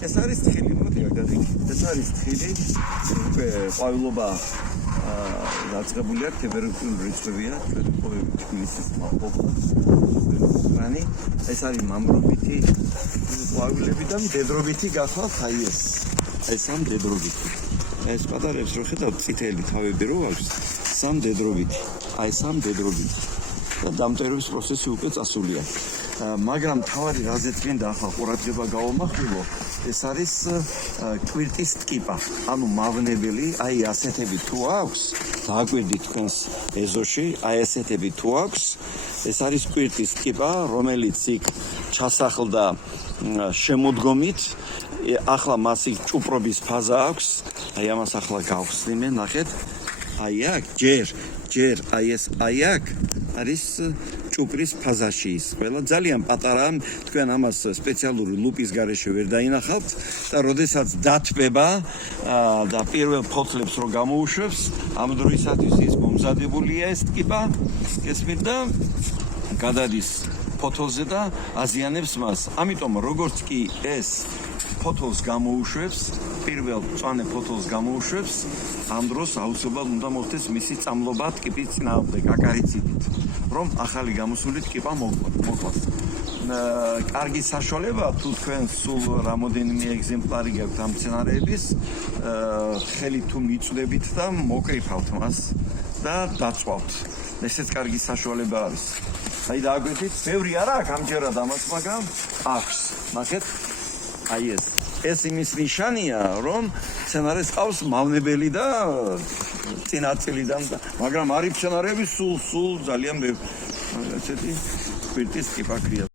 ეს არის თხილი, მოდი აქ გადაიქცეთ. ეს არის თხილი, უკვე ყვავილობა დაწყებული აქვს, თებერვალურ რიცხვებია, თბილისის მახლობლად. ეს არის მამრობითი ყვავილები და მდედრობითი გახლავთ, აი ეს. ეს მდედრობითი. ეს პატარებს რო ხედავთ, წითელი თავები რო აქვს, მდედრობითი. აი მდედრობითი. და დამწერების პროცესი უკვე წასულია. მაგრამ თავარი რაზეც მინდა ახლა ყურადღება გავამახვილო, ეს არის კვირტის ტკიპა, ანუ მავნებელი, აი ასეთები თუ აქვს, დააკვირდით თქვენს ეზოში, აი ასეთები თუ აქვს, ეს არის კვირტის ტკიპა, რომელიც იქ ჩასახლდა შემოდგომით, ახლა მას იქ ჭუპრობის ფაზა აქვს, აი ამას ახლა გავხსნიმე, ნახეთ, აი აქ ჯერ აი ეს აი აქ არის ჭუპრის ფაზაში ის ყველა ძალიან პატარაა თქვენ ამას სპეციალური ლუპის გარეშე ვერ დაინახავთ და როდესაც დათბება და პირველ ფოთლებს რო გამოუშვებს ამ დროისათვის ის მომზადებულია ეს ტკიპა გესმით და გადადის ფოთოლზე და აზიანებს მას ამიტომ როგორც კი ეს ფოთოლს გამოუშვებს პირველ მწვანე ფოთოლს გამოუშვებს ამ დროს აუცილებლად უნდა მოხდეს მისი წამლობა ტკიპის წინააღმდეგ აკარიციდით რომ ახალი გამოსული ტკიპა მოყვას. კარგი საშუალებაა თუ თქვენ სულ რამოდენიმე ეგზემპლარი გაქვთ ამ მცენარეების ხელი თუ მიწვდებით და მოკრიფავთ მას და დაწვავთ. ესეც კარგი საშუალება არის. აი დააკვირდით, ბევრი არა აქვს ამჯერად ამას, მაგრამ აქვს. ნახეთ, აი ეს იმის ნიშანია, რომ მცენარეს ყავს მავნებელი და წინაწილიდან და მაგრამ არის მცენარეები სულ ძალიან ესეთი კვირტის ტკიპა ქრია.